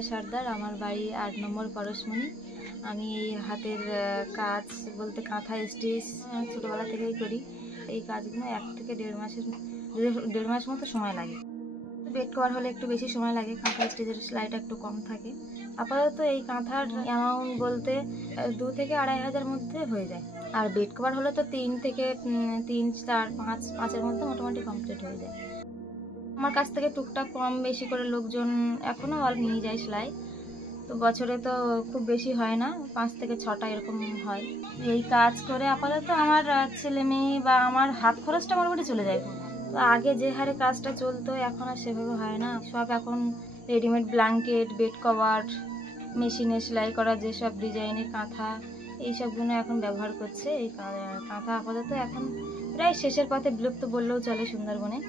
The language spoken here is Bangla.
প্রিয়া সর্দার, আমার বাড়ি 8 নম্বর পরশমণি। আমি এই হাতের কাজ বলতে কাঁথা স্টিচ ছোটোবেলা থেকেই করি। এই কাজগুলো 1 থেকে 1.5 মাস মতো সময় লাগে। বেড কভার হলে একটু বেশি সময় লাগে, কাঁথা স্টিচের সেলাইটা একটু কম থাকে। আপাতত এই কাঁথার অ্যামাউন্ট বলতে 2 থেকে 2,500 মধ্যে হয়ে যায়। আর বেড কভার হলে তো 3 থেকে 3, 4, 5-5-এর মধ্যে মোটামুটি কমপ্লিট হয়ে যায়। আমার কাছ থেকে টুকটাক কম বেশি করে লোকজন এখনও অল্প নিয়ে যায় সেলাই। তো বছরে তো খুব বেশি হয় না, 5 থেকে 6টা এরকম হয়। এই কাজ করে আপাতত আমার ছেলে মেয়ে বা আমার হাত খরচটা মোটামুটি চলে যায়। তো আগে যে হারে কাজটা চলতো এখন আর সেভাবে হয় না। সব এখন রেডিমেড ব্ল্যাঙ্কেট, বেড কভার, মেশিনে সেলাই করা যেসব ডিজাইনের কাঁথা, এইসবগুলো এখন ব্যবহার করছে। এই কাঁথা আপাতত এখন প্রায় শেষের পথে, বিলুপ্ত বললেও চলে সুন্দরবনে।